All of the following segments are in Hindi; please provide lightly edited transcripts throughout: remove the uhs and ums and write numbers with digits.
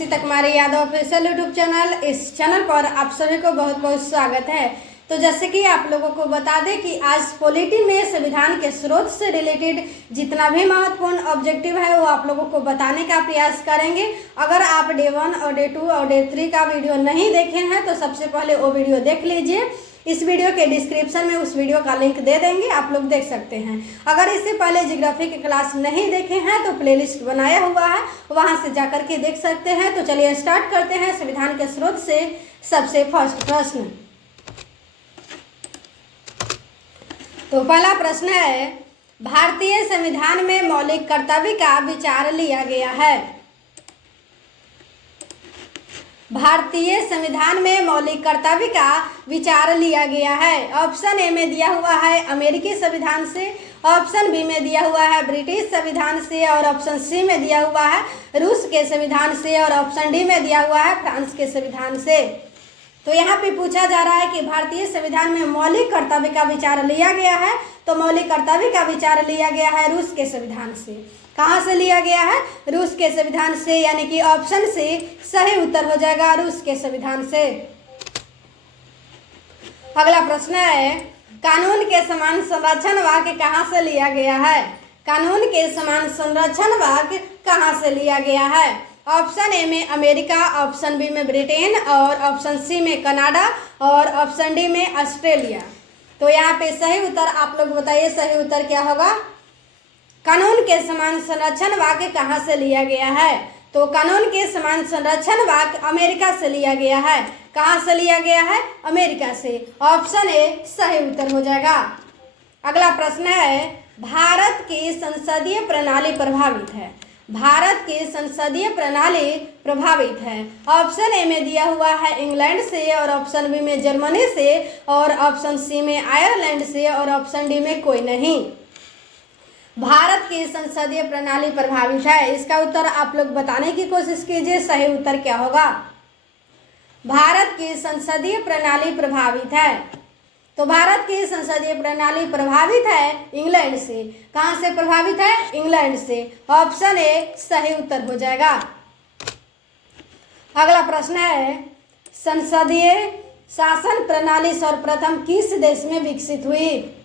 दीक्षित कुमारी यादव ऑफिशियल यूट्यूब चैनल। इस चैनल पर आप सभी को बहुत बहुत स्वागत है। तो जैसे कि आप लोगों को बता दें कि आज पॉलिटी में संविधान के स्रोत से रिलेटेड जितना भी महत्वपूर्ण ऑब्जेक्टिव है वो आप लोगों को बताने का प्रयास करेंगे। अगर आप डे 1 और डे 2 और डे 3 का वीडियो नहीं देखे हैं तो सबसे पहले वो वीडियो देख लीजिए। इस वीडियो के डिस्क्रिप्शन में उस वीडियो का लिंक दे देंगे, आप लोग देख सकते हैं। अगर इससे पहले ज्योग्राफी की क्लास नहीं देखे हैं तो प्लेलिस्ट बनाया हुआ है, वहां से जाकर के देख सकते हैं। तो चलिए स्टार्ट करते हैं संविधान के स्रोत से। सबसे फर्स्ट प्रश्न, तो पहला प्रश्न है, भारतीय संविधान में मौलिक कर्तव्य का विचार लिया गया है। भारतीय संविधान में मौलिक कर्तव्य का विचार लिया गया है। ऑप्शन ए में दिया हुआ है अमेरिकी संविधान से, ऑप्शन बी में दिया हुआ है ब्रिटिश संविधान से, और ऑप्शन सी में दिया हुआ है रूस के संविधान से, और ऑप्शन डी में दिया हुआ है फ्रांस के संविधान से। तो यहाँ पे पूछा जा रहा है कि भारतीय संविधान में मौलिक कर्तव्य का विचार लिया गया है, तो मौलिक कर्तव्य का विचार लिया गया है रूस के संविधान से। कहाँ से लिया गया है? रूस के संविधान से, यानी कि ऑप्शन से सही उत्तर हो जाएगा, रूस के संविधान से। अगला प्रश्न है, कानून के समान संरक्षण वाक्य कहाँ से लिया गया है? कानून के समान संरक्षण वाक्य कहाँ से लिया गया है? ऑप्शन ए में अमेरिका, ऑप्शन बी में ब्रिटेन, और ऑप्शन सी में कनाडा, और ऑप्शन डी में ऑस्ट्रेलिया। तो यहाँ पे सही उत्तर आप लोग बताइए, सही उत्तर क्या होगा? कानून के समान संरक्षण वाक्य कहाँ से लिया गया है? तो कानून के समान संरक्षण वाक्य अमेरिका से लिया गया है। कहाँ से लिया गया है? अमेरिका से। ऑप्शन ए सही उत्तर हो जाएगा। अगला प्रश्न है, भारत की संसदीय प्रणाली प्रभावित है। भारत की संसदीय प्रणाली प्रभावित है। ऑप्शन ए में दिया हुआ है इंग्लैंड से, और ऑप्शन बी में जर्मनी से, और ऑप्शन सी में आयरलैंड से, और ऑप्शन डी में कोई नहीं। भारत की संसदीय प्रणाली प्रभावित है, इसका उत्तर आप लोग बताने की कोशिश कीजिए, सही उत्तर क्या होगा? भारत की संसदीय प्रणाली प्रभावित है। तो भारत की संसदीय प्रणाली प्रभावित है इंग्लैंड से। कहाँ से प्रभावित है? इंग्लैंड से। ऑप्शन ए सही उत्तर हो जाएगा। अगला प्रश्न है, संसदीय शासन प्रणाली सर्वप्रथम किस देश में विकसित हुई?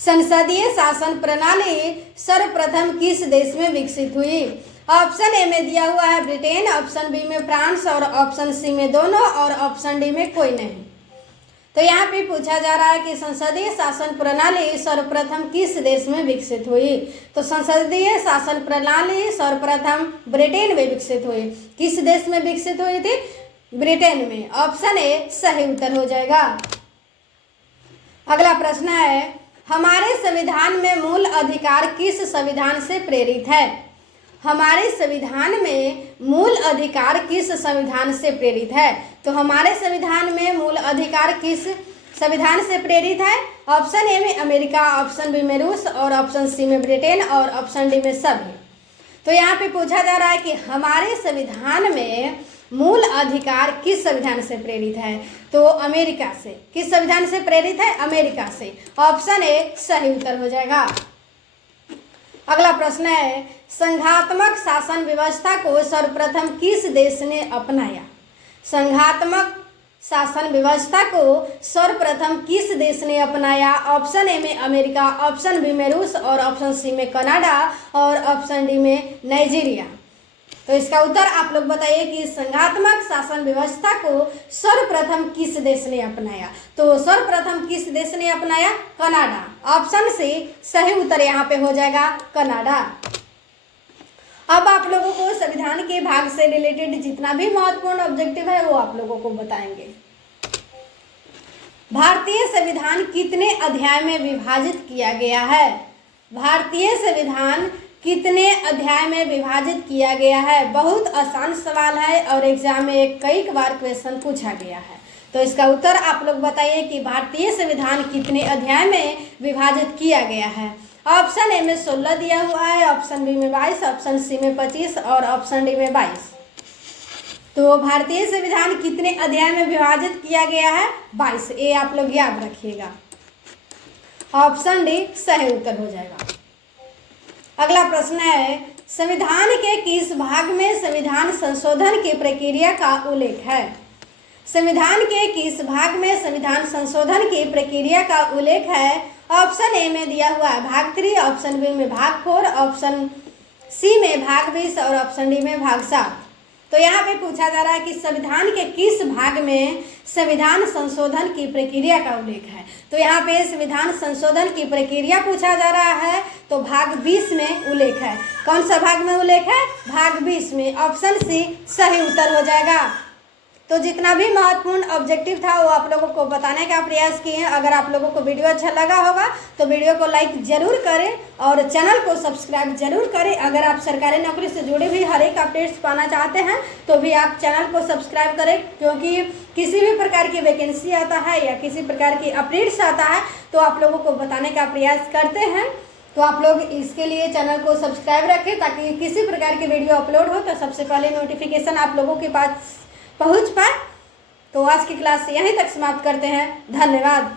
संसदीय शासन प्रणाली सर्वप्रथम किस देश में विकसित हुई? ऑप्शन ए में दिया हुआ है ब्रिटेन, ऑप्शन बी में फ्रांस, और ऑप्शन सी में दोनों, और ऑप्शन डी में कोई नहीं। तो यहाँ पे पूछा जा रहा है कि संसदीय शासन प्रणाली सर्वप्रथम किस देश में विकसित हुई? तो संसदीय शासन प्रणाली सर्वप्रथम ब्रिटेन में विकसित हुई। किस देश में विकसित हुई थी? ब्रिटेन में। ऑप्शन ए सही उत्तर हो जाएगा। अगला प्रश्न है, हमारे संविधान में मूल अधिकार किस संविधान से प्रेरित है? हमारे संविधान में मूल अधिकार किस संविधान से प्रेरित है? तो हमारे संविधान में मूल अधिकार किस संविधान से प्रेरित है? ऑप्शन ए में अमेरिका, ऑप्शन बी में रूस, और ऑप्शन सी में ब्रिटेन, और ऑप्शन डी में सभी। तो यहाँ पे पूछा जा रहा है कि हमारे संविधान में मूल अधिकार किस संविधान से प्रेरित है? तो अमेरिका से। किस संविधान से प्रेरित है? अमेरिका से। ऑप्शन ए सही उत्तर हो जाएगा। अगला प्रश्न है, संघात्मक शासन व्यवस्था को सर्वप्रथम किस देश ने अपनाया? संघात्मक शासन व्यवस्था को सर्वप्रथम किस देश ने अपनाया? ऑप्शन ए में अमेरिका, ऑप्शन बी में रूस, और ऑप्शन सी में कनाडा, और ऑप्शन डी में नाइजीरिया। तो इसका उत्तर आप लोग बताइए कि संघात्मक शासन व्यवस्था को सर्वप्रथम किस देश ने अपनाया? तो सर्वप्रथम किस देश ने अपनाया? कनाडा। ऑप्शन सी सही उत्तर यहाँ पे हो जाएगा, कनाडा। अब आप लोगों को संविधान के भाग से रिलेटेड जितना भी महत्वपूर्ण ऑब्जेक्टिव है वो आप लोगों को बताएंगे। भारतीय संविधान कितने अध्याय में विभाजित किया गया है? भारतीय संविधान कितने अध्याय में विभाजित किया गया है? बहुत आसान सवाल है और एग्जाम में कई बार क्वेश्चन पूछा गया है। तो इसका उत्तर आप लोग बताइए कि भारतीय संविधान कितने अध्याय में विभाजित किया गया है? ऑप्शन ए में 16 दिया हुआ है, ऑप्शन बी में 22, ऑप्शन सी में 25, और ऑप्शन डी में 22। तो भारतीय संविधान कितने अध्याय में विभाजित किया गया है? 22। ये आप लोग याद रखिएगा। ऑप्शन डी सही उत्तर हो जाएगा। अगला प्रश्न है, संविधान के किस भाग में संविधान संशोधन की प्रक्रिया का उल्लेख है? संविधान के किस भाग में संविधान संशोधन की प्रक्रिया का उल्लेख है? ऑप्शन ए में दिया हुआ है भाग 3, ऑप्शन बी में भाग 4, ऑप्शन सी में भाग 20 और ऑप्शन डी में भाग 7। तो यहाँ पे पूछा जा रहा है कि संविधान के किस भाग में संविधान संशोधन की प्रक्रिया का उल्लेख है। तो यहाँ पे संविधान संशोधन की प्रक्रिया पूछा जा रहा है, तो भाग 20 में उल्लेख है। कौन सा भाग में उल्लेख है? भाग 20 में। ऑप्शन सी सही उत्तर हो जाएगा। तो जितना भी महत्वपूर्ण ऑब्जेक्टिव था वो आप लोगों को बताने का प्रयास किए हैं। अगर आप लोगों को वीडियो अच्छा लगा होगा तो वीडियो को लाइक जरूर करें और चैनल को सब्सक्राइब जरूर करें। अगर आप सरकारी नौकरी से जुड़े भी हर एक अपडेट्स पाना चाहते हैं तो भी आप चैनल को सब्सक्राइब करें, क्योंकि किसी भी प्रकार की वैकेंसी आता है या किसी प्रकार की अपडेट्स आता है तो आप लोगों को बताने का प्रयास करते हैं। तो आप लोग इसके लिए चैनल को सब्सक्राइब रखें ताकि किसी प्रकार की वीडियो अपलोड हो तो सबसे पहले नोटिफिकेशन आप लोगों के पास पहुंच पाए। तो आज की क्लास यहीं तक समाप्त करते हैं। धन्यवाद।